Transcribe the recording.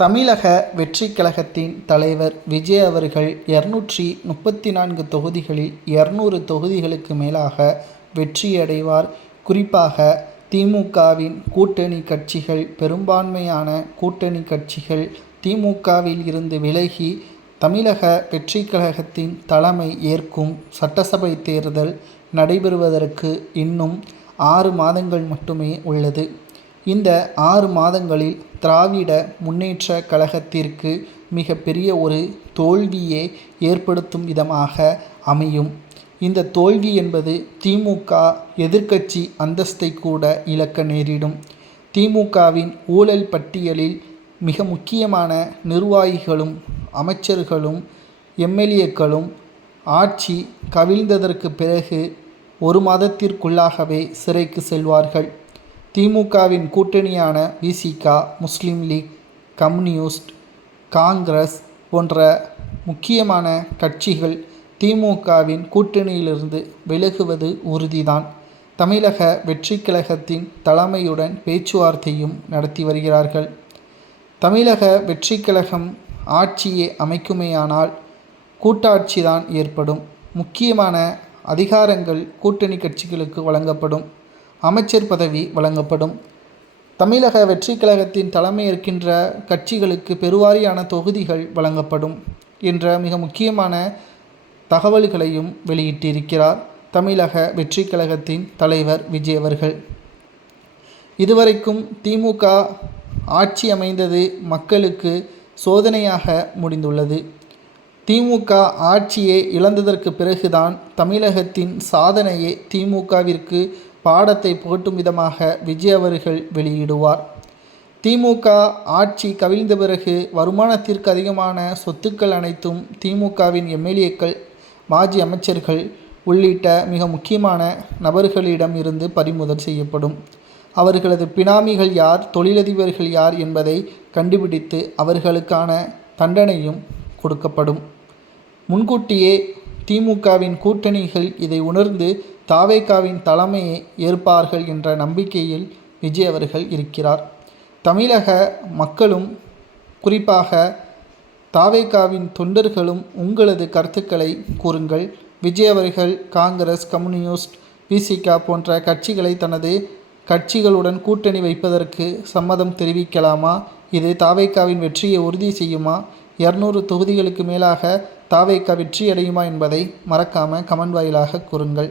தமிழக வெற்றி கழகத்தின் தலைவர் விஜய் அவர்கள் இரநூற்றி முப்பத்தி நான்கு தொகுதிகளில் இரநூறு தொகுதிகளுக்கு மேலாக வெற்றியடைவார். குறிப்பாக திமுகவின் கூட்டணி கட்சிகள் பெரும்பான்மையான கூட்டணி கட்சிகள் திமுகவில் இருந்து விலகி தமிழக வெற்றி கழகத்தின் தலைமை ஏற்கும் சட்டசபை தேர்தல் நடைபெறுவதற்கு இன்னும் ஆறு மாதங்கள் மட்டுமே உள்ளது. இந்த ஆறு மாதங்களில் திராவிட முன்னேற்ற கழகத்திற்கு மிகப்பெரிய ஒரு தோல்வியே ஏற்படுத்தும் விதமாக அமையும். இந்த தோல்வி என்பது திமுக எதிர்க்கட்சி அந்தஸ்தை கூட இழக்க நேரிடும். திமுகவின் ஊழல் பட்டியலில் மிக முக்கியமான நிர்வாகிகளும் அமைச்சர்களும் எம்எல்ஏக்களும் ஆட்சி கவிழ்ந்ததற்கு பிறகு ஒரு மாதத்திற்குள்ளாகவே சிறைக்கு செல்வார்கள். திமுகவின் கூட்டணியான விசிகா முஸ்லீம் லீக் கம்யூனிஸ்ட் காங்கிரஸ் போன்ற முக்கியமான கட்சிகள் திமுகவின் கூட்டணியிலிருந்து விலகுவது உறுதிதான். தமிழக வெற்றி கழகத்தின் தலைமையுடன் பேச்சுவார்த்தையும் நடத்தி வருகிறார்கள். தமிழக வெற்றி கழகம் ஆட்சியை அமைக்குமேயானால் கூட்டாட்சிதான் ஏற்படும். முக்கியமான அதிகாரங்கள் கூட்டணி கட்சிகளுக்கு வழங்கப்படும். அமைச்சர் பதவி வழங்கப்படும். தமிழக வெற்றிக் கழகத்தின் தலைமையேற்கின்ற கட்சிகளுக்கு பெருவாரியான தொகுதிகள் வழங்கப்படும் என்ற மிக முக்கியமான தகவல்களையும் வெளியிட்டிருக்கிறார் தமிழக வெற்றிக் கழகத்தின் தலைவர் விஜய் அவர்கள். இதுவரைக்கும் திமுக ஆட்சி அமைந்தது மக்களுக்கு சோதனையாக முடிந்துள்ளது. திமுக ஆட்சியை இழந்ததற்கு பிறகுதான் தமிழகத்தின் சாதனையே திமுகவிற்கு பாடத்தை புகட்டும் விதமாக விஜய் அவர்கள் வெளியிடுவார். திமுக ஆட்சி கவிழ்ந்த பிறகு வருமானத்திற்கு அதிகமான சொத்துக்கள் அனைத்தும் திமுகவின் எம்எல்ஏக்கள் மாஜி அமைச்சர்கள் உள்ளிட்ட மிக முக்கியமான நபர்களிடம் இருந்து பறிமுதல் செய்யப்படும். அவர்களது பினாமிகள் யார் தொழிலதிபர்கள் யார் என்பதை கண்டுபிடித்து அவர்களுக்கான தண்டனையும் கொடுக்கப்படும். முன்கூட்டியே திமுகவின் கூட்டணிகள் இதை உணர்ந்து தாவேகாவின் தலைமையை ஏற்பார்கள் என்ற நம்பிக்கையில் விஜய் அவர்கள் இருக்கிறார். தமிழக மக்களும் குறிப்பாக தாவேகாவின் தொண்டர்களும் உங்களது கருத்துக்களை கூறுங்கள். விஜய் அவர்கள் காங்கிரஸ் கம்யூனிஸ்ட் விசிகா போன்ற கட்சிகளை தனது கட்சிகளுடன் கூட்டணி வைப்பதற்கு சம்மதம் தெரிவிக்கலாமா? இது தாவேக்காவின் வெற்றியை உறுதி செய்யுமா? இரநூறு தொகுதிகளுக்கு மேலாக தாவேக்கா வெற்றி அடையுமா என்பதை மறக்காமல் கமெண்ட் வாயிலாக கூறுங்கள்.